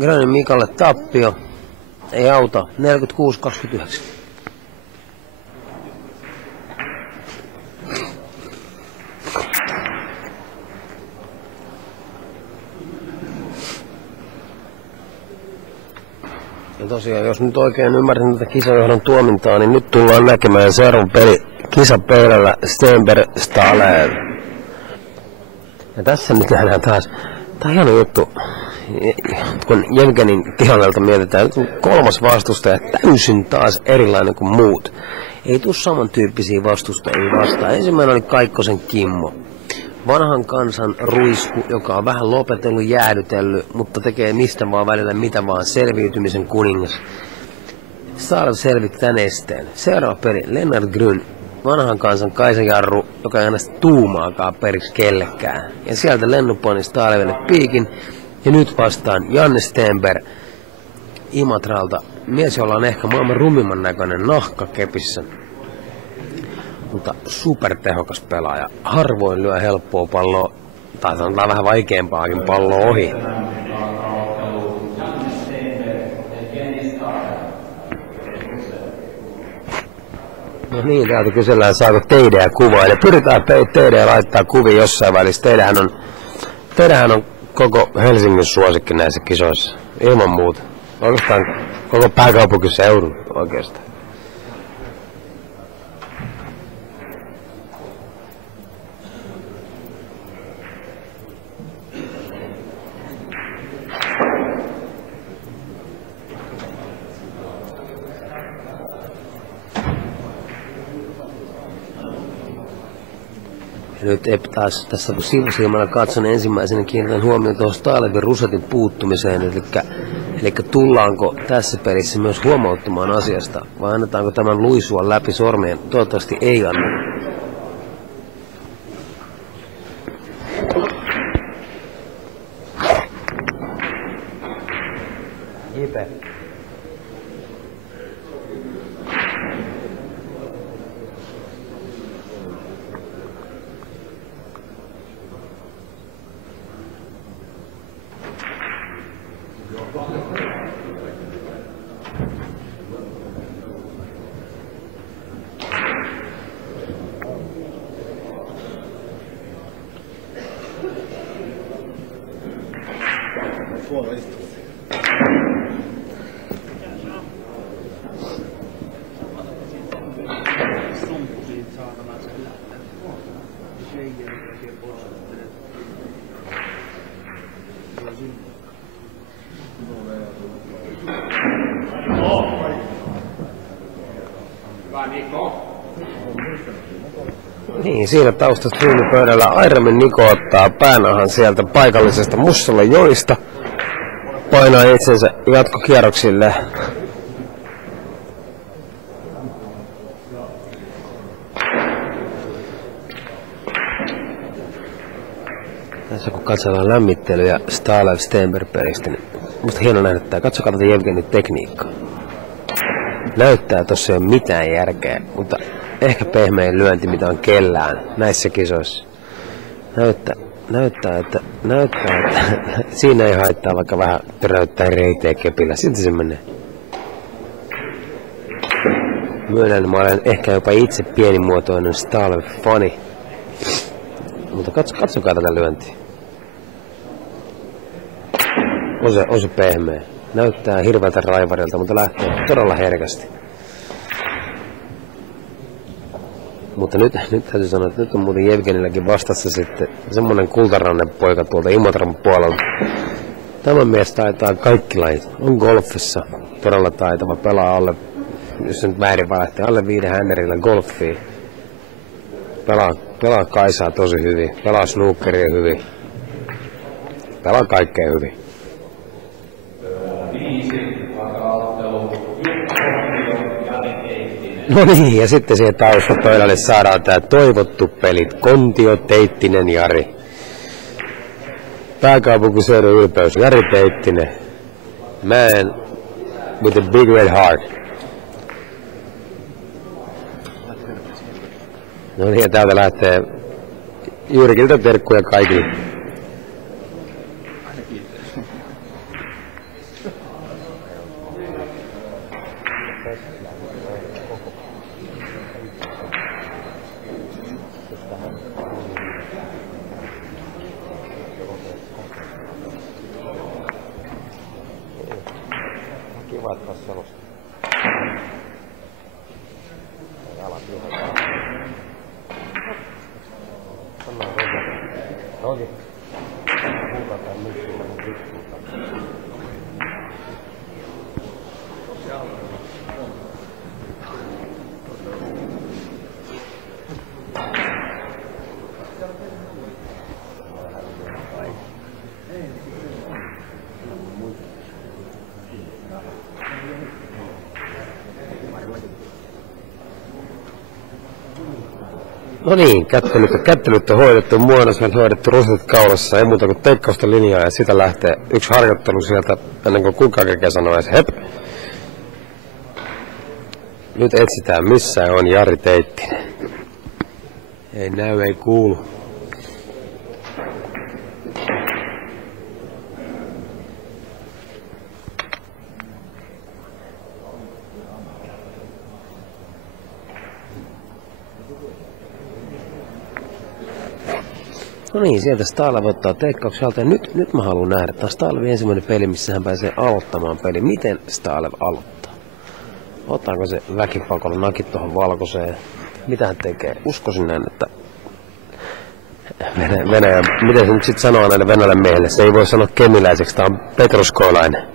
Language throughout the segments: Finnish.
Grönin Mikalle tappio. Ei auta. 46-29. Ja tosiaan, jos nyt oikein ymmärsin tätä kisajohdon tuomintaa, niin nyt tullaan näkemään seuraavan peli kisapöydällä Stenberg-Stahl. Ja tässä nyt nähdään taas, tää on hieno juttu, kun Jevgenin tilannelta mietitään, että kolmas vastustaja täysin taas erilainen kuin muut. Ei tule samantyyppisiä vastustajia vastaan. Ensimmäinen oli Kaikkosen Kimmo. Vanhan kansan ruisku, joka on vähän lopetellut, jäädytellyt, mutta tekee mistä vaan välillä mitä vaan, selviytymisen kuningas. Stahl selvitti tän esteen. Seuraava peli, Lennart Grün. Vanhan kansan Kaisa Jarru, joka ei hänestä tuumaakaan periksi kellekään. Ja sieltä lennuponi Stahlille piikin. Ja nyt vastaan Janne Stenberg Imatralta. Mies, jolla on ehkä maailman rumimman näköinen nahka kepissä. Mutta supertehokas pelaaja. Harvoin lyö helppoa palloa, tai sanotaan vähän vaikeampaakin palloa ohi. No niin, täältä kysellään saako teidejä kuvaa. Eli pyritään teidejä laittaa kuvia jossain välissä. Teidähän on koko Helsingin suosikki näissä kisoissa. Ilman muuta. Oikeastaan koko pääkaupunkiseudun oikeastaan. Ja nyt taas tässä kun sivusilmällä katson ensimmäisenä kiinnitän huomioon tuohon Stahlin Rusetin puuttumiseen, eli tullaanko tässä pelissä myös huomauttamaan asiasta, vai annetaanko tämän luisua läpi sormien? Toivottavasti ei anna. Jipe. Niin, siinä taustasta ryhmäpöydällä Ironman Niko ottaa päänahan sieltä paikallisesta Mussala joista. Painaa itsensä jatkokierroksille. Tässä kun katsotaan lämmittelyä Stahl Stenberg-pelistä, niin musta hieno nähdä, että katsokaa tätä Jevgenin tekniikkaa. Näyttää tossa ei ole mitään järkeä, mutta ehkä pehmein lyönti mitä on kellään näissä kisoissa. Näyttää, että siinä ei haittaa vaikka vähän töröittää reiteä kepillä. Silti se menee. Myönnän, mä olen ehkä jopa itse pienimuotoinen Stahl-fani. Mutta katsokaa tätä lyöntiä. On se pehmeä. Näyttää hirveältä raivarilta, mutta lähtee todella herkästi. Mutta nyt täytyy sanoa, että nyt on muuten Jevgenilläkin vastassa sitten semmonen kultarannen poika tuolta Imatran puolelta. Tämä mies taitaa kaikki lajit. On golfissa todella taitava, pelaa alle, jos se nyt väärin vaihtaa, alle 5 händerillä golfia. Pelaa Kaisaa tosi hyvin, pelaa snookeria hyvin. Pelaa kaikkea hyvin. No niin, ja sitten siihen taustapöydälle saadaan tää toivottu pelit. Kontio, Teittinen, Jari. Pääkaupunkiseudun ylpeys, Jari Teittinen. Man with a big red heart. No niin, ja täältä lähtee Jyrkiltä terkkuja kaikille. Kiva, että tässä selosti. Jalat ihan. Anna Rogi. Huukataan nyt sulla mun rikkuuta. No niin, kättelyt on hoidettu, muodossa on hoidettu rusikat kaulassa, ei muuta kuin teikkausta linjaa ja sitä lähtee yksi harjoittelu sieltä ennen kuin kukaan sanoo edes hep. Nyt etsitään missä on Jari Teittinen. Ei näy, ei kuulu. No niin, sieltä Stalev ottaa teikkaukselta ja nyt mä haluan nähdä. Tämä on Stalevin ensimmäinen peli, missä hän pääsee aloittamaan peli. Miten Stalev aloittaa? Ottaako se väkipakolla nakit tuohon valkoiseen? Mitä hän tekee? Uskoisin näin, että Venäjä, miten se nyt sitten sanoo näille Venäjän miehille? Se ei voi sanoa kemiläiseksi, tämä on petroskoolainen.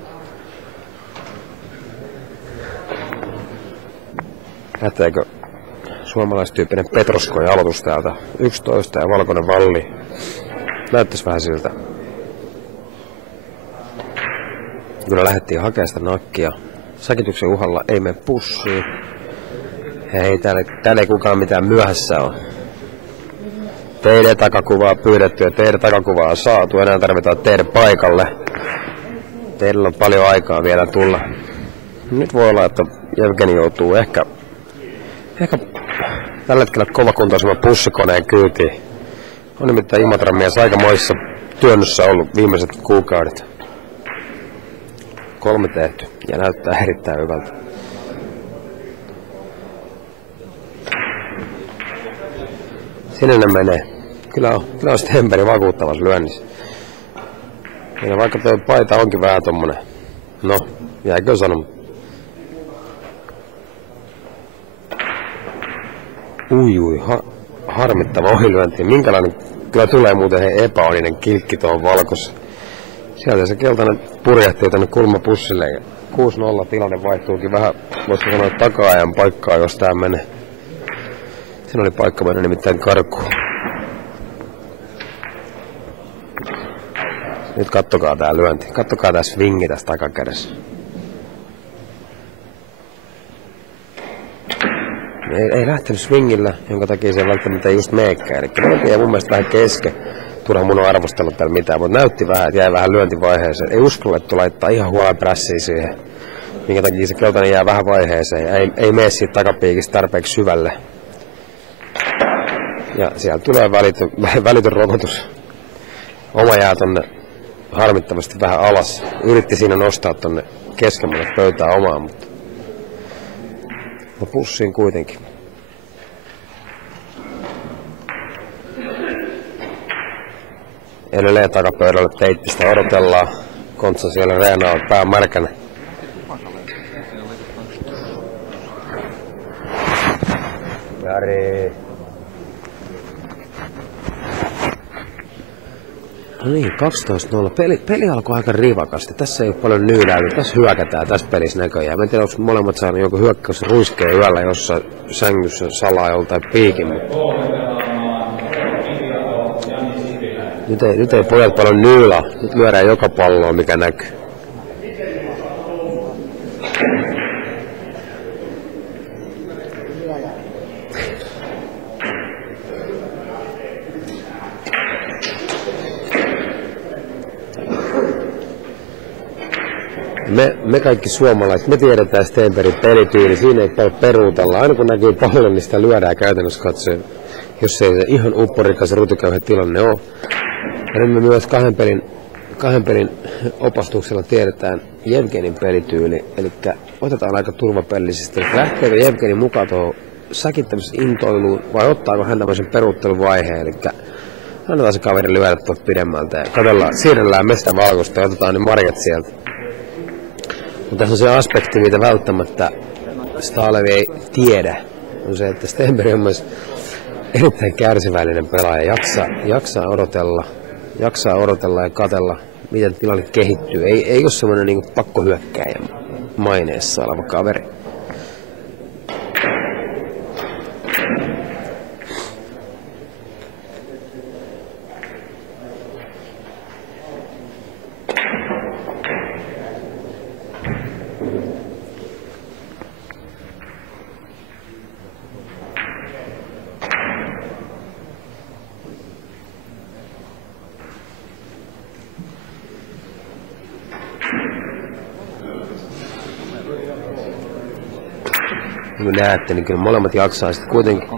Lähteekö suomalaistyyppinen Petroskoja aloitus täältä? 11 ja valkoinen valli. Näyttäisi vähän siltä. Kyllä lähdettiin hakemaan sitä nakkia. Säkityksen uhalla ei mene pussiin. Hei, täällä ei kukaan mitään myöhässä ole. Teidän takakuvaa pyydetty ja teidän takakuvaa on saatu. Enää tarvitaan teidän paikalle. Teillä on paljon aikaa vielä tulla. Nyt voi olla, että Jevgeni joutuu ehkä tällä hetkellä kovakuntoisemman pussikoneen kyytiin. On nimittäin Imatran mies aikamoissa työnnyssä ollut viimeiset kuukaudet. 3 tehty ja näyttää erittäin hyvältä. Sinne ne menee. Kyllä on Stenberg vakuuttavassa lyönnissä. Ja vaikka tuo paita onkin vähän tommonen. No, jäikö sanomaan? Harmittava ohilyönti. Minkälainen, kyllä tulee muuten epäonninen kilkki tuohon valkoisen. Sieltä se keltainen purjehtii tänne kulmapussille ja 6-0 tilanne vaihtuukin vähän, voisiko sanoa taka-ajan paikkaa, jos tää menee. Siinä oli paikka mennä nimittäin karkuun. Nyt kattokaa tää lyönti. Kattokaa tää swingi tässä takakädessä. Ei lähtenyt swingillä, jonka takia se välttämättä just meekään. Eli lyönti jäi mun mielestä vähän kesken. Turha mun on arvostellut täällä mitään, mutta näytti vähän, että jäi vähän lyöntivaiheeseen. Ei uskallettu laittaa ihan huolen prässiä siihen. Minkä takia se keltainen jää vähän vaiheeseen. Ei mene siitä takapiikistä tarpeeksi syvälle. Ja siellä tulee välitön rokotus. Oma jää tonne harmittavasti vähän alas. Yritti siinä nostaa tonne keskemmälle pöytää omaa, mutta pussiin kuitenkin. Edelleen takapöydälle Teittistä odotellaan. Kontsa siellä reenaa on pää märkänä. Jari. No niin, 12-0. Peli alkoi aika rivakasti. Tässä ei ole paljon nyydäydy. Tässä hyökätään tässä pelissä näköjään. Mä en tiedä, onko molemmat saanut joku hyökkäys ruiskeen yöllä jossain sängyssä salaa joltain piikin. Nyt ei pojat paljon nyylaa. Nyt lyödään joka palloa, mikä näkyy. Me kaikki suomalaiset, me tiedetään Stenbergin pelityyli, siinä ei paljon peruutella. Aina kun näkyy pallon, niin sitä lyödään käytännössä katsoen, jos ei se ihan upporikas rutiköyhä tilanne ole. Ja nyt me myös kahden pelin opastuksella tiedetään Jevgenin pelityyli, eli otetaan aika turvapellisesti. Lähteekö Jevgeni mukaan tuohon säkittämisintoiluun vai ottaako hän tämmöisen peruutteluvaiheen, eli annetaan se kaveri lyödä tuolta pidemmältä ja katsellaan, siirrellään mestä valkoista ja otetaan ne marjat sieltä. Mutta tässä on se aspekti, mitä välttämättä Stalevi ei tiedä, on se, että Stenberg on myös erittäin kärsivällinen pelaaja, jaksaa odotella ja katsella, miten tilanne kehittyy. Ei ole semmoinen niin pakkohyökkääjä maineessa oleva kaveri. Niin kuin näette, niin kyllä molemmat jaksaa sitten kuitenkin.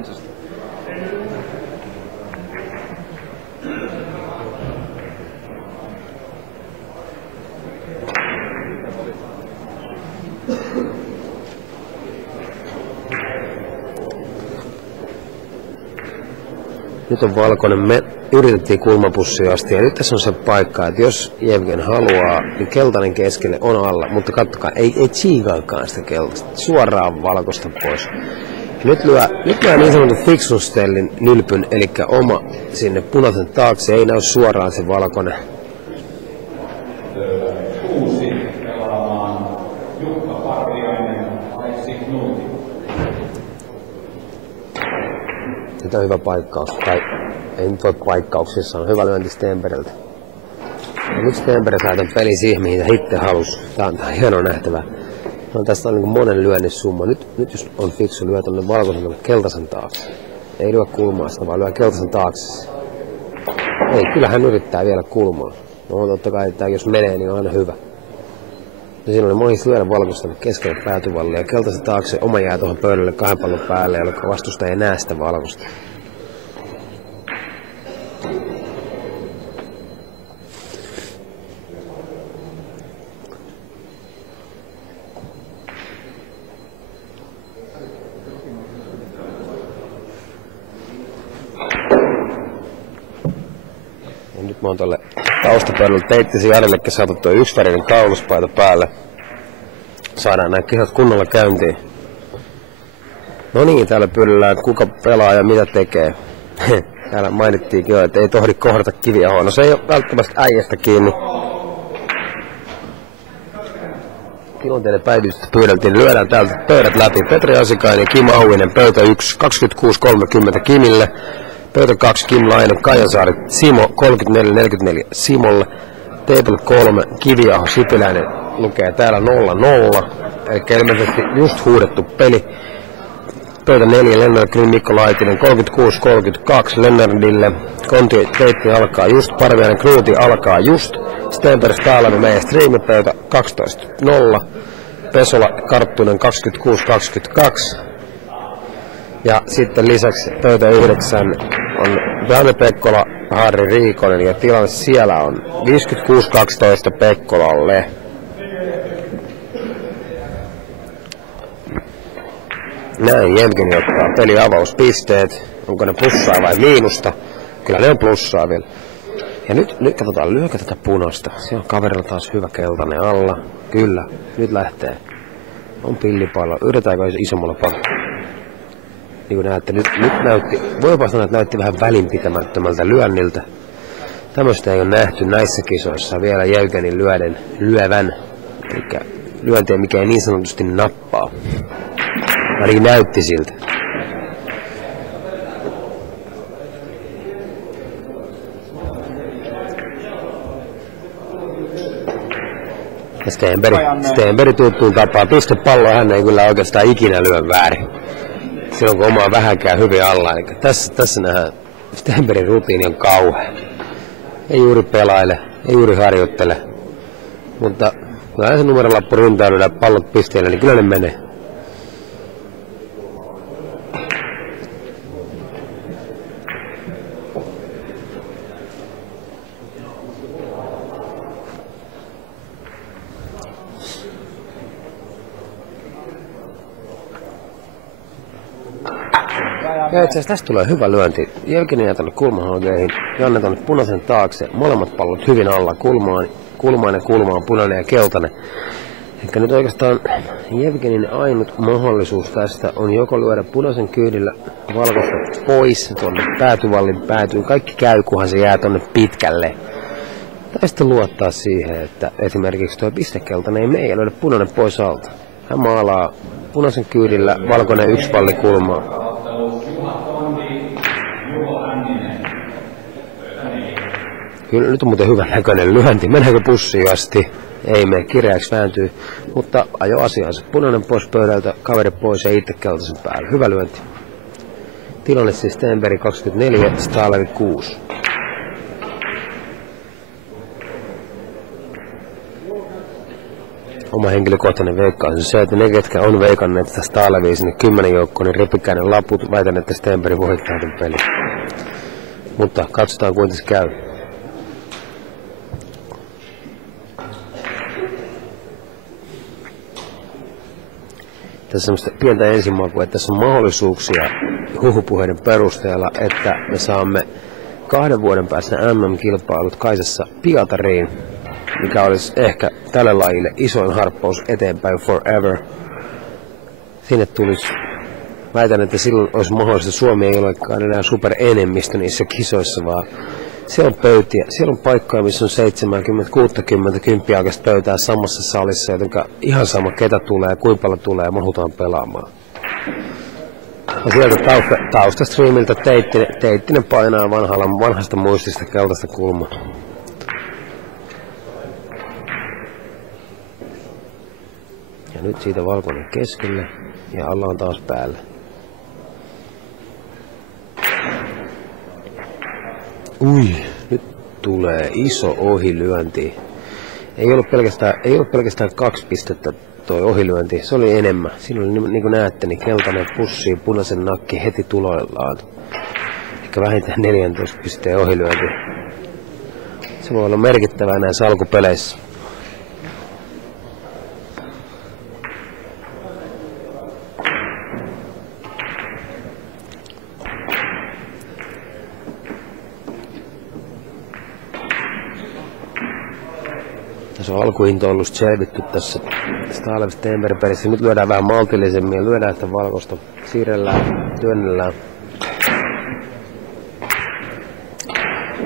Nyt on valkoinen. Me yritettiin kulmapussia asti ja nyt tässä on se paikka, että jos Jevgen haluaa, niin keltainen keskelle on alla, mutta katsokaa, ei tsiikaakaan sitä keltaista, suoraan valkoista pois. Ja nyt lyö niin sanotun fiksustellin nylpyn, eli oma sinne punaisen taakse, ei näy suoraan se valkoinen. Nyt on hyvä paikkaus, tai ei nyt voi paikkauksissa, on hyvä lyönti Stenbergiltä. Ja nyt Stenberg saa tämän pelin siihen, mihin hän itse halusi. Tää on hienoa nähtävää. No, tästä on niin monen lyönnin summa. Nyt jos on fiksu, lyö tuonne valkoisen keltaisen taakse. Ei lyö kulmaa sitä, vaan lyö keltaisen taakse. Ei, kyllä hän yrittää vielä kulmaa. No totta kai, että jos menee, niin on aina hyvä. Ja siinä oli mahdollista lyödä valkoista keskelle päätyvalle ja keltaisen taakse oma jää tuohon pöydälle 2 pallon päälle, jolloin vastustaja ei näe sitä valkoista. Ja nyt mä oon tolle taustapöydälle Teittisen Jarillekin saatu tuo yksivärinen kauluspaita päälle. Saadaan nämä kisat kunnolla käyntiin. No niin, täällä pyydellään, kuka pelaa ja mitä tekee. Täällä mainittiinkin jo, että ei tohdi kohdata Kiviahoa. No se ei ole välttämättä äijästä kiinni. Tilanteiden päivitystä pyydeltiin. Lyödään täältä pöydät läpi. Petri Asikainen ja Kim Auvinen. Pöytä 1, 26-30 Kimille. Pöytä 2, Kim Laine, Kajasaari, Simo, 34-44 Simolle. Table 3, Kiviaho, Sipiläinen lukee täällä 0-0. Eli ilmeisesti just huudettu peli. Pöytä 4, Lennart Green, Mikko Laitinen, 36-32 Lennartille. Konti Teitti alkaa just, Parviainen Kruuti alkaa just. Stenberg Stalevi meidän striimipöytä 12-0. Pesola Karttunen 26-22. Ja sitten lisäksi pöytä 9 on Janne Pekkola, Harri Riikonen ja tilanne siellä on 56-12 Pekkolalle. Näin Jevgeni ottaa peli avauspisteet. Onko ne plussaa vai miinusta? Kyllä ne on plussaa vielä. Ja nyt katsotaan, lyökö tätä punaista. Siellä on kaverilla taas hyvä keltainen alla. Kyllä, nyt lähtee. On pillipallo. Yritetäänkö isommalla pallolla? Niin kuin näette, nyt näytti, voipa sanoa, että näytti vähän välinpitämättömältä lyönniltä. Tämmöistä ei ole nähty näissä kisoissa vielä Jevgenin lyövän. Eli lyöntiä, mikä ei niin sanotusti nappaa. Ainakin näytti siltä. Ja Stenberg tuttuun tapaan pistepalloa, hän ei kyllä oikeastaan ikinä lyö väärin. Silloin kun oma vähänkään hyvin alla. Eli tässä nähdään, Stenbergin rutiini on kauhea. Ei juuri pelaile, ei juuri harjoittele. Mutta kun se numerolappu ryntää ja pallot pisteelle, niin kyllä ne menee. Ja itse asiassa tästä tulee hyvä lyönti. Jälkeen jää tänne kulmahageihin. Janne tonne punaisen taakse. Molemmat pallot hyvin alla. Kulmaan ja kulmaan, punainen ja keltainen. Ehkä nyt oikeastaan Jevgenin ainut mahdollisuus tästä on joko lyödä punaisen kyydillä valkoista pois tuonne päätyvallin päätyyn. Kaikki käy, kunhan se jää tonne pitkälle. Tai sitten luottaa siihen, että esimerkiksi tuo pistekeltainen ei mene ja löydä punainen pois alta. Hän maalaa punaisen kyydillä valkoinen yksi palli kulmaan. Kyllä nyt on muuten hyvän näköinen lyönti. Meneekö pussiin asti? Ei mene, kireäksi vääntyy. Mutta ajo asiansa. Punainen pois pöydältä, kaveri pois ja itse keltaisen päälle. Hyvä lyönti. Tilanne siis Stenberg 24, Stahlevi 6. Oma henkilökohtainen veikkaus on se, että ne, ketkä on veikanneet tästä Stahlevia sinne 10 joukkoon, niin repikää ne laput. Väitän, että Stenberg voittaa tämän pelin. Mutta katsotaan, kuinka se käy. Tässä on semmoista pientä ensimakua, että tässä on mahdollisuuksia huhupuheiden perusteella, että me saamme 2 vuoden päästä MM-kilpailut Kaisassa Pietariin, mikä olisi ehkä tälle lajille isoin harppaus eteenpäin forever. Sinne tulisi, väitän, että silloin olisi mahdollista, että Suomi ei olekaan enää superenemmistö niissä kisoissa, vaan siellä on pöytiä, siellä on paikkoja, missä on 70, 60, 10 aikaista pöytää samassa salissa, jotenka ihan sama ketä tulee, kuinka paljon tulee ja mahutaan pelaamaan. Ja sieltä taustastriimiltä Teittinen painaa vanhasta muistista keltaista kulmaa. Ja nyt siitä valkoinen keskelle ja alla on taas päällä. Ui, nyt tulee iso ohilyönti. Ei ollut pelkästään 2 pistettä toi ohilyönti, se oli enemmän. Siinä oli niin kuin näette, niin keltainen pussi, punaisen nakki heti tuloillaan. Ehkä vähintään 14 pisteen ohilyönti. Se voi olla merkittävää näissä alkupeleissä. Tässä on alkuintoillut selvitty tässä Stahlev Stenberg pelissä. Nyt lyödään vähän maltillisemmin ja lyödään sitä valkoista. Siirrellään, työnnellään.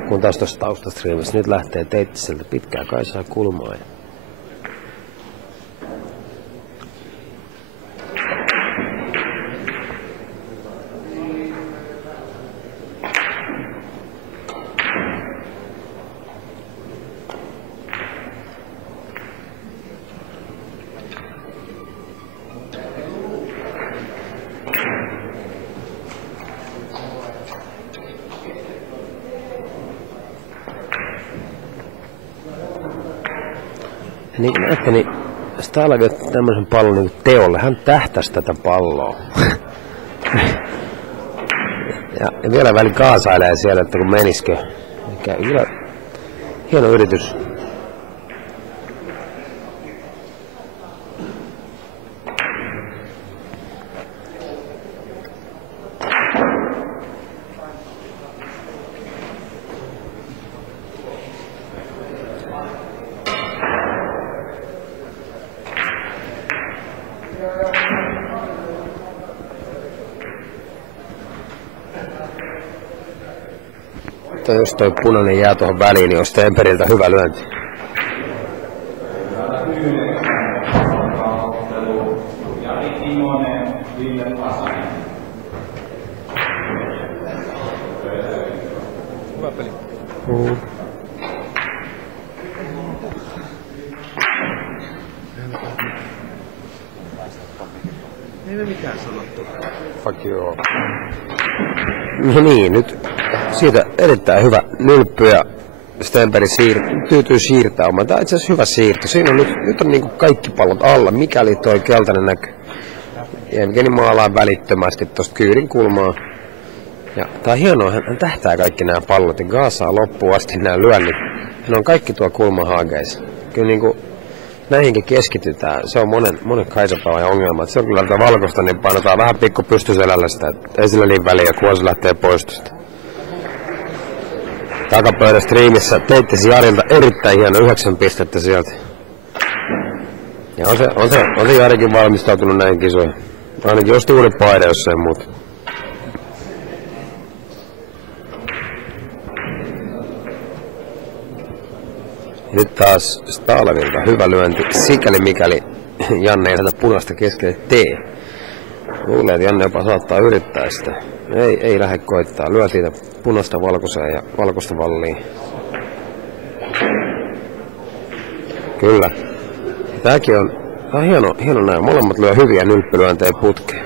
Kun taas tuossa taustastriimissä nyt lähtee Teittiseltä pitkää Kaisaa kulmaa. Niin näette, niin Stahlev otti tämmöisen pallon niin teolle. Hän tähtäsi tätä palloa. ja vielä väli kaasailee siellä, että kun menisikö. Kyllä hieno yritys. Jos toi punainen jää tuohon väliin, niin olisi Stenbergiltä hyvä lyönti. Hyvä peli. Ei me mitään sanottu. Fuck you. No niin, nyt siitä erittäin hyvä nylppy ja Stenberg tyytyy siirtää oman. Tämä on itse asiassa hyvä siirto. Siinä on nyt on niin kuin kaikki pallot alla, mikäli toi keltainen näkyy. Jevgeni maalaa välittömästi tuosta kyydin kulmaa. Ja tää on hienoa, hän tähtää kaikki nämä pallot ja gaasaa loppuun asti nämä lyönnit. Ne on kaikki tuo kulmahaageissa. Kyllä niinku näihinkin keskitytään. Se on monen kaisapäivän ongelma. Se on kyllä tätä valkoista, niin painetaan vähän pikku pystyselällä sitä, että ei sillä niin väliä, kun se lähtee poistusta. Takapöydä striimissä Teittesi Jarilta erittäin hieno 9 pistettä sieltä. Ja on se Jarikin valmistautunut näihin kisoihin. Ainakin osti uuden paide, jos ei muuta. Nyt taas Stalevilta hyvä lyönti, sikäli mikäli Janne ei tätä punaista keskelle tee. Luulee, että Janne jopa saattaa yrittää sitä. Ei lähde koittaa. Lyö siitä punaista valkoiseen ja valkoista valliin. Kyllä. Tääkin on hieno näin. Molemmat lyö hyviä nylppelyöntejä putkeen.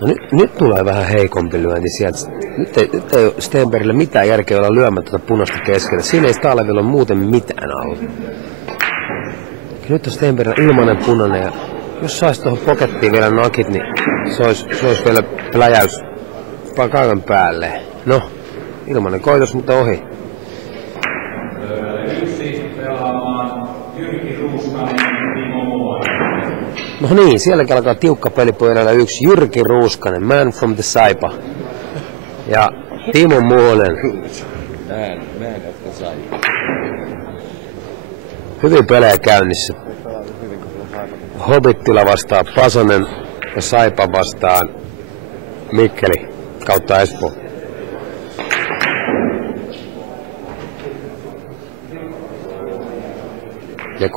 No nyt tulee vähän heikompi lyönti sieltä. Nyt ei ole Stenbergillä mitään järkeä olla lyömättä tuota punaista keskellä. Siinä ei Stalevilla ole muuten mitään alla. Nyt on Stenbergillä ilmainen punainen ja jos saisi tuohon pokettiin vielä nakit, niin se olisi vielä pläjäys kaiken päälle. No, ilmainen koitos, mutta ohi. No niin, sielläkin alkaa tiukka pelipojalla 1. Jyrki Ruuskanen, man from the Saipa. Ja Timo Muonen. Man of the Saipa. Hyvin pelejä käynnissä. Hobittila vastaan Pasonen ja Saipa vastaan Mikkeli kautta Espoo. Ja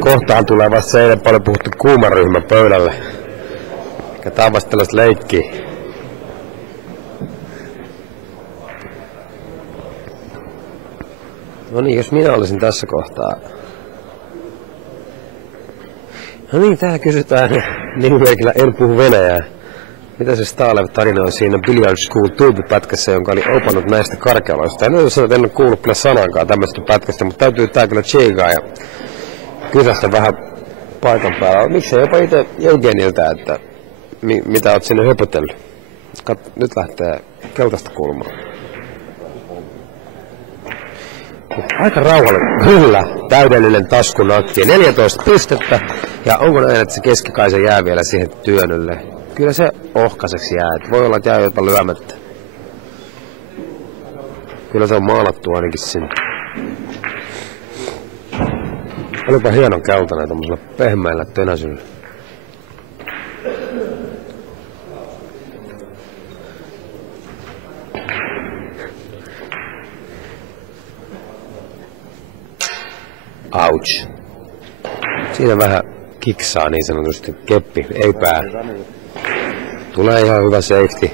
kohtaan tulee vasta se eilen paljon puhuttu kuumaryhmä pöydälle. Ja tää on vasta tällaista leikkiä. No niin, jos minä olisin tässä kohtaa. No niin, täällä kysytään nimimerkillä En puhu venäjää. Mitä se Stalev tarinoi siinä Billiard School Tube-pätkässä, jonka oli opannut näistä karkealoista. En ole kuullut kyllä sanankaan tämmöistä pätkästä, mutta täytyy tää kyllä tsiigaa ja kysästä vähän paikan päällä. Miksei jopa itse Eugeniltä, että mitä oot sinne höpötellyt? Nyt lähtee keltaista kulmaa. Aika rauhallinen. Kyllä, täydellinen taskunakki. 14 pistettä. Ja onko näin, että se keskikaisa jää vielä siihen työnnölle? Kyllä se ohkaiseksi jää. Voi olla, että jää jopa lyömättä. Kyllä se on maalattu ainakin sinne. Olipa hieno keltainen tommosella pehmeällä tönäsyllä. Ouch. Siinä vähän kiksaa niin sanotusti. Keppi, ei pää. Tulee ihan hyvä safety.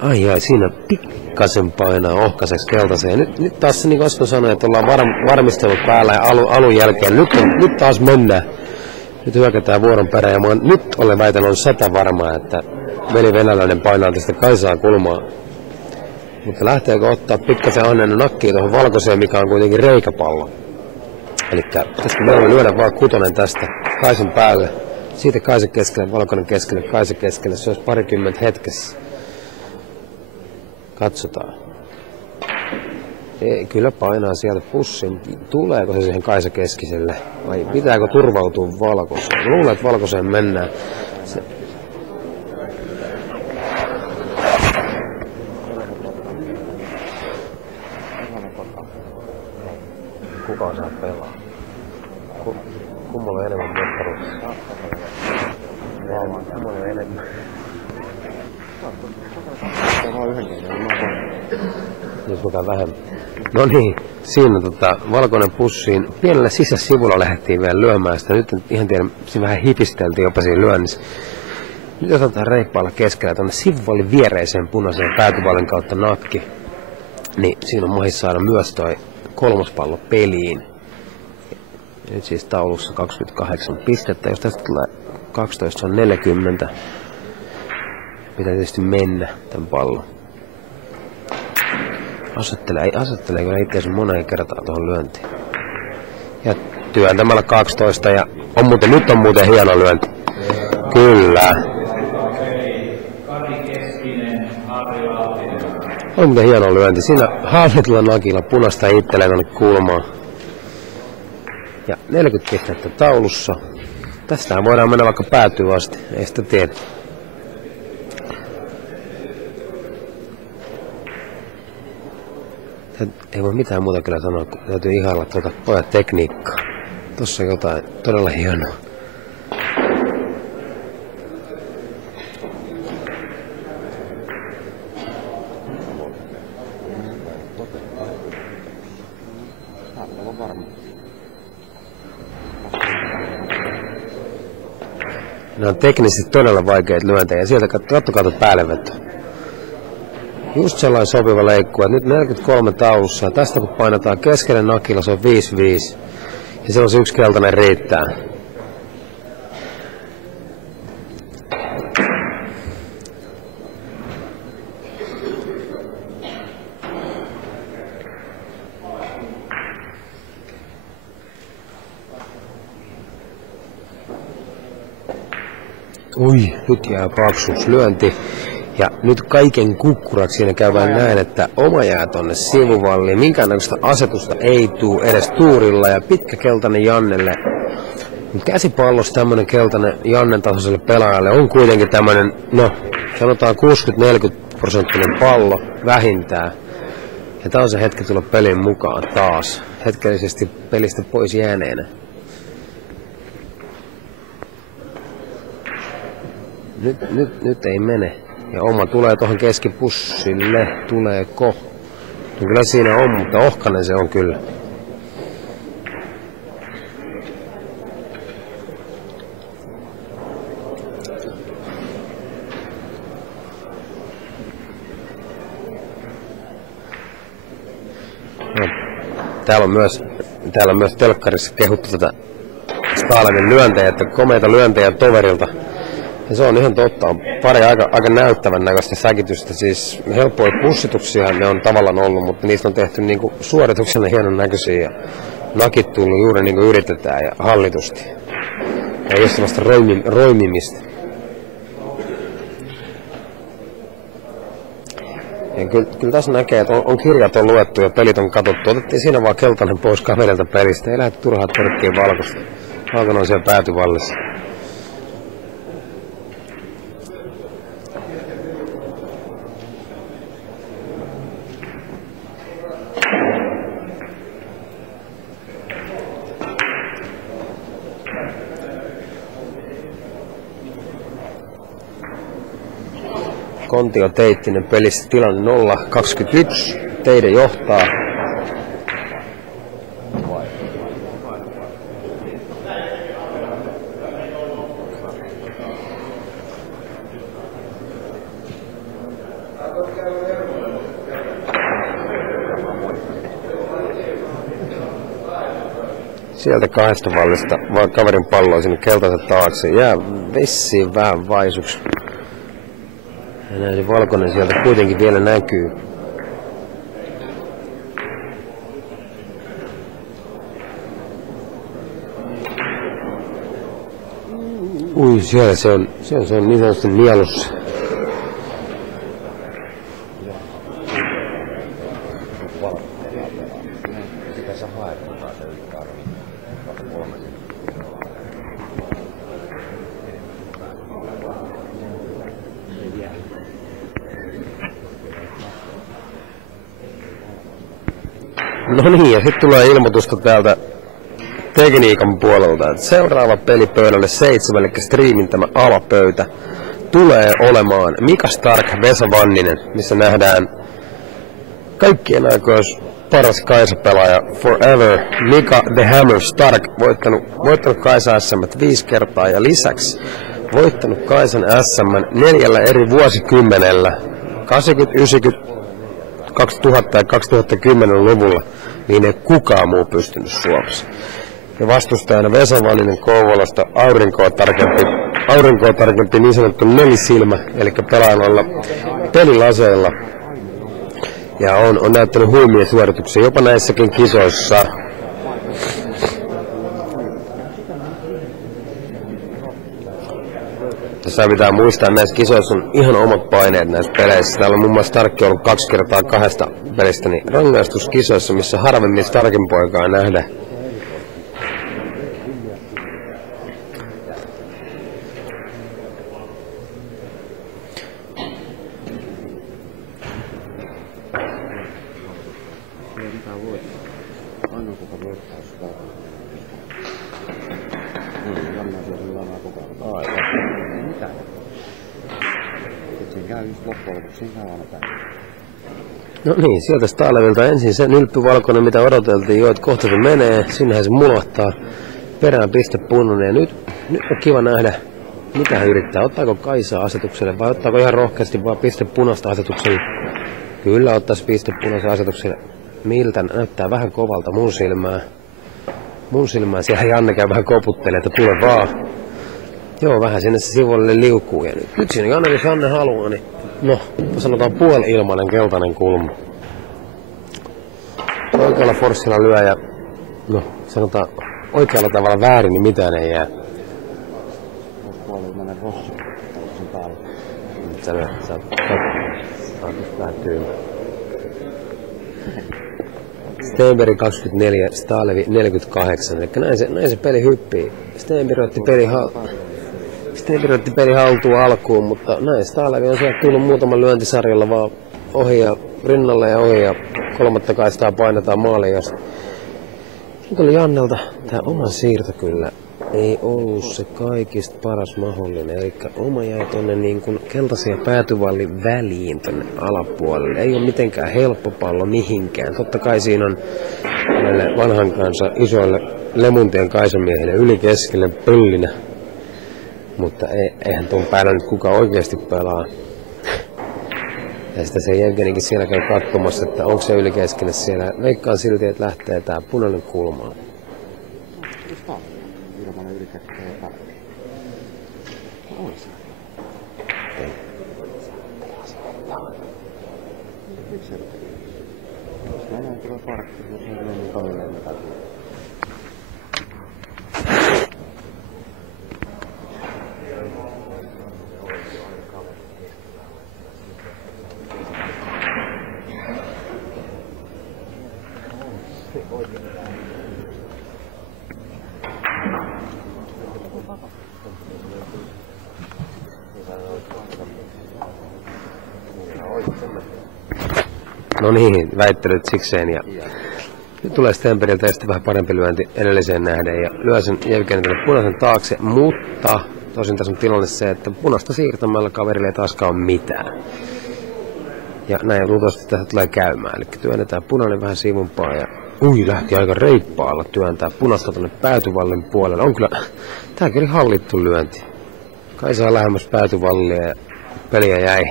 Ai siinä pikkasen painaa ohkaiseksi keltaiseen. Nyt taas se, niin kuin äsken sanoin, että ollaan varmistelut päällä ja alun jälkeen. Nyt taas mennään. Nyt hyökätään vuoron perään. Ja nyt olen väitän on 100 varmaa, että veli venäläinen painaa tästä Kaisaa kulmaa. Mutta lähteekö ottaa pikkasen annen nakkiin tuohon valkoiseen, mikä on kuitenkin reikäpallo. Elikkä tästä meillä lyödä vaan kutonen tästä Kaisen päälle. Siitä Kaisen keskelle, valkoinen keskelle, Kaisen keskelle. Se olisi 20 hetkessä. Katsotaan. Ei, kyllä painaa sieltä pussin. Tuleeko se siihen Kaisa keskiselle? Vai pitääkö turvautua valkoiseen? Luulen, että valkoiseen mennään. Se... Kuka saa pelaa? Kummalla on enemmän mestaruutta? Kummalla on enemmän? Jos mukaan vähemmän. No niin, siinä valkoinen pussiin. Pienellä sisäsivulla lähdettiin vielä lyömään sitä. Nyt en ihan tiedä, siinä vähän hipisteltiin jopa siinä lyönnissä. Nyt otetaan reippaalla keskellä tuonne sivuvallin viereiseen punaiseen päätyvallin kautta nakki. Niin siinä on mahis saada myös toi kolmospallo peliin. Nyt siis taulussa 28 pistettä. Jos tästä tulee 12, se on 40. Pitää tietysti mennä tän pallon. Asettelee kyllä itseänsä moneen kertaan tuohon lyöntiin. Ja työntämällä 12 ja nyt on muuten hieno lyönti. Kyllä. On muuten hieno lyönti. Siinä hallitulla nakilla punaista itselleen tuonne kulmaan. Ja 40 pistettä taulussa. Tästähän voidaan mennä vaikka päätyy asti. Ei sitä tiedä. Ei voi mitään muuta kyllä sanoa, kun täytyy ihailla tuota pojan tekniikkaa. Tossa on jotain todella hienoa. Ne on teknisesti todella vaikeita lyöntejä. Sieltä kattokaa tuota päällevettä. Just sellainen sopiva leikku, että nyt 43 taulussa. Ja tästä kun painetaan keskelle nakilla, se on 5-5. Ja silloin se yksi keltainen riittää. Ui, nyt jää paksuus lyönti. Ja nyt kaiken kukkuraksi siinä käydään näin, että oma jää tonne sivuvalliin. Minkäännäköistä asetusta ei tuu edes tuurilla ja pitkä keltainen Jannelle. Käsipallossa tämmönen keltainen Jannen tasoiselle pelaajalle on kuitenkin tämmönen, no sanotaan 60-40% pallo vähintään. Ja tää on se hetki tulla pelin mukaan taas. Hetkellisesti pelistä pois jääneenä. Nyt ei mene. Ja oma tulee tuohon keskipussille. Tuleeko? No kyllä siinä on, mutta ohkainen se on kyllä. No, täällä on myös telkkarissa kehuttu tätä Stahlenin lyöntejä, että komeita lyöntejä toverilta. Ja se on ihan totta, on pari aika näyttävän näköistä säkitystä, siis helppoja pussituksia ne on tavallaan ollut, mutta niistä on tehty niinku suorituksena hienon näköisiä ja nakit tullut juuri niin kuin yritetään ja hallitusti. Ei ole sellaista roimimista. Ja kyllä tässä näkee, että on kirjat on luettu ja pelit on katsottu. Otettiin siinä vaan keltainen pois kaverilta pelistä, ei lähde turhaa törkkiin valkoista. Valkoinen on siellä päätyvallissa. Kontio Teittinen pelissä tilanne 0-21. Teide johtaa. Sieltä kahdesta vallista vaan kaverin palloa sinne keltaisen taakse. Jää vissiin vähän vaisuksi. Ja näin se valkoinen sieltä kuitenkin vielä näkyy. Ui, siellä se on niin sanotusti nielussa. No niin, ja sitten tulee ilmoitusta täältä tekniikan puolelta, että seuraava peli pöydälle 7, eli striimin tämä alapöytä, tulee olemaan Mika Stark, Vesa Vanninen, missä nähdään kaikkien aikojen paras Kaisa-pelaaja forever, Mika The Hammer Stark, voittanut Kaisa SM 5 kertaa ja lisäksi voittanut Kaisan SM 4 eri vuosikymmenellä, 80, 90, 2000 ja 2010-luvulla, niin ei kukaan muu pystynyt Suomessa. Ja vastustajana Vesa Vaninen Kouvolasta aurinkoa tarkempi niin sanottu nelisilmä, eli pelaajalla pelilaseilla. Ja on näyttänyt huimia suorituksia jopa näissäkin kisoissa. Tässä pitää muistaa, että näissä kisoissa on ihan omat paineet näissä peleissä. Täällä on muun muassa Starkki ollut 2 kertaa 2 pelistä niin rangaistuskisoissa, missä harvemmin Starkin poikaa nähdään. No niin, sieltä Stalevilta ensin se nylppyvalkoinen, mitä odoteltiin jo, että kohta se menee. Sinnehän se mulahtaa perään piste punainen. Ja nyt on kiva nähdä, mitä hän yrittää. Ottaako Kaisaa asetukselle vai ottaako ihan rohkeasti vaan piste punaista asetukselle? Kyllä ottaisi piste punaista asetukselle. Miltä näyttää vähän kovalta mun silmää. Mun silmää siellä Janne käy vähän koputtelee, että tule vaan. Joo, vähän sinne se sivulle liukuu. Ja nyt siinä Janne, jos Janne haluaa, niin no, sanotaan puoli-ilmainen keltainen kulma. Oikealla forssilla lyö ja no, sanotaan oikealla tavalla väärin, niin mitään ei jää. Puoli-ilmainen rossi. Sä oot vähän tyylä. Stenberg 24, Stalevi 48, eli näin se peli hyppii. Stenberg otti peli haltuun alkuun, mutta näin Stalevi on sieltä tullut muutaman lyöntisarjalla vaan ohi ja rinnalle ja ohi ja kolmatta kaistaa painetaan maaliin. Nyt oli Jannelta tää oma siirto kyllä ei ollut se kaikista paras mahdollinen, eli oma jäi tonne niin kuin keltaisia päätyvallin väliin tonne alapuolelle. Ei ole mitenkään helppo pallo mihinkään. Totta kai siinä on näille vanhan kanssa isoille Lemuntien Kaisamiehille yli keskelle pöllinä. Mutta eihän tuon päällä nyt kukaan oikeasti pelaa. Ja sitä se Jevgenikin siellä käy katsomassa, että onko se yli keskelle siellä. Veikkaan silti, että lähtee tää punainen kulmaan. Ilmanen ylikätkö ja tarkki. On se. Ei. Miksi se tekee? Jos mä näin tulla parkki, jos mä näin niin tolleen mitä tulee. No niin, väittelyt sikseen ja nyt tulee Stenbergiltä sitten vähän parempi lyönti edelliseen nähden ja lyö sen Jevgenille punaisen taakse, mutta tosin tässä on tilanne se, että punaista siirtämällä kaverille ei taaskaan ole mitään. Ja näin luultavasti tässä tulee käymään, eli työnnetään punainen vähän sivumpaa ja lähti aika reippaalla työntää punaista tuonne päätyvallin puolelle. On kyllä, tääkin oli hallittu lyönti. Kaisa lähemmäs päätyvallia ja peliä jäi.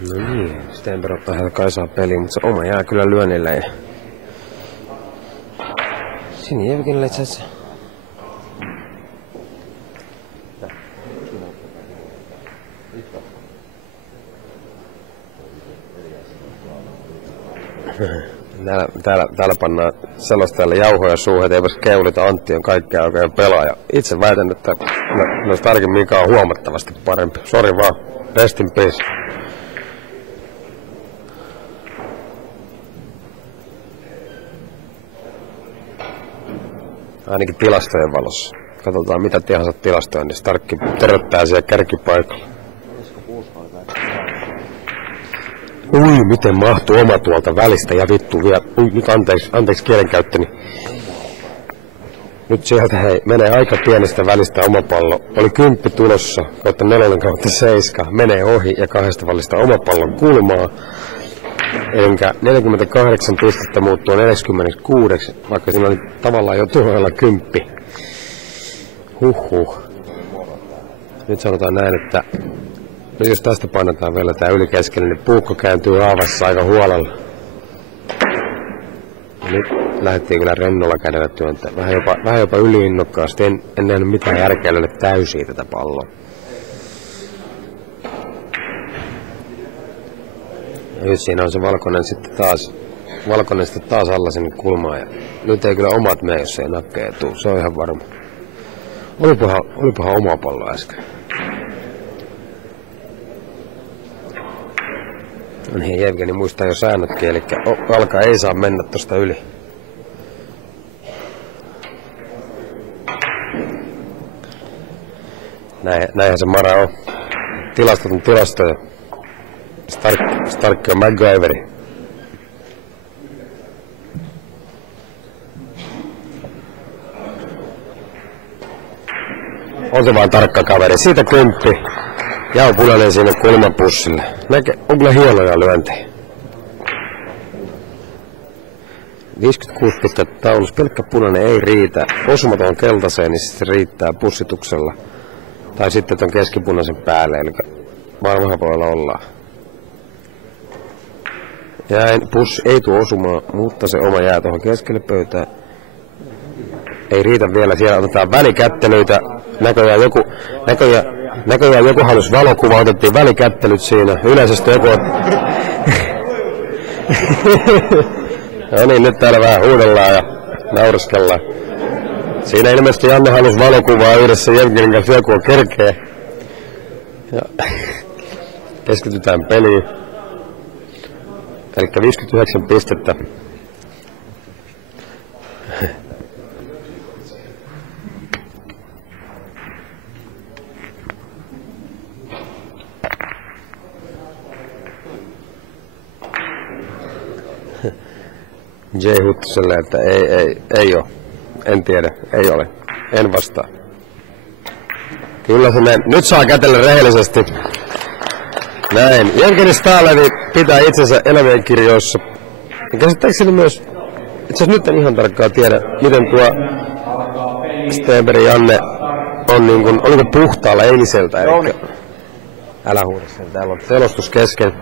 No niin, Stenberg ottaa häntä Kaisaa peliin, mutta se oma jää kyllä lyönnille. Ja siinä Jevgenille itse asiassa. Täällä pannaan selostajalle jauhoja suuhun, että eipäs keulita, Antti on kaikkea oikein pelaaja. Itse väitän, että myös Tarkin Mika on huomattavasti parempi. Sori vaan, rest in peace. Ainakin tilastojen valossa. Katsotaan mitä tihansa tilastoinnissa. Tarkki töröttää siellä kärkipaikalla. Ui, miten mahtuu oma tuolta välistä ja vittu vielä. Ui, nyt anteeksi kielenkäyttöni. Nyt sieltä menee aika pienestä välistä oma pallo. Oli 10 tulossa, kautta 4/7. Menee ohi ja 2 välistä oma pallon kulmaa. Enkä 48 pistettä muuttuu 46, vaikka siinä oli tavallaan jo tuolla 10. Huhhuh. Nyt sanotaan näin, että nyt jos tästä painetaan vielä tää ylikeskelle, niin puukko kääntyy aavassa aika huolella. Ja nyt lähdettiin kyllä rennolla kädellä työntää. Vähän jopa yliinnokkaasti. En nähnyt mitään järkeä löydä täysiä tätä palloa. Ja nyt siinä on se valkoinen sitten taas alla sinne kulmaan. Ja nyt ei kyllä omat mene, jos ei nakkeja tuu. Se on ihan varma. Olipahan oma pallo äsken. No niin, Jevgeni muistaa jo säännötkin, eli jalka ei saa mennä tosta yli. Näinhän se Mara on. Tilastot on tilastoja. Starkki on MacGyveri. On se vaan tarkka kaveri. Siitä 10. Ja on punainen siinä kulmapussille. On kyllä hienoja lyöntejä. 56 pistettä taulussa. Pelkkä punainen ei riitä. Osumat on keltaiseen, niin se riittää pussituksella. Tai sitten ton keskipunaisen päälle. Eli varmaan puolella ollaan. Ja pussi ei tuo osumaan, mutta se oma jää tuohon keskelle pöytään. Ei riitä vielä. Siellä otetaan välikättelyitä. Näköjään joku halusi valokuvaa, otettiin välikättelyt siinä. Yleisesti joku on... No niin, nyt täällä vähän huudellaan ja nauriskellaan. Siinä ilmeisesti Janne halusi valokuvaa yhdessä Jevgenin kanssa, joku on kerkeä. Ja keskitytään peliin. Elikkä 59 pistettä. J. Huttuselle, että ei ole. En tiedä, ei ole. En vastaa. Kyllä se näin. Nyt saa kätellä rehellisesti. Näin. Jevgeni Stalevi pitää itsensä elävien kirjoissa. Ja käsittääkseni myös, itse asiassa nyt en ihan tarkkaan tiedä, miten tuo Stenberg Janne on niin kuin, oliko puhtaalla eiliseltä. Älä huuda sen, täällä on selostus kesken.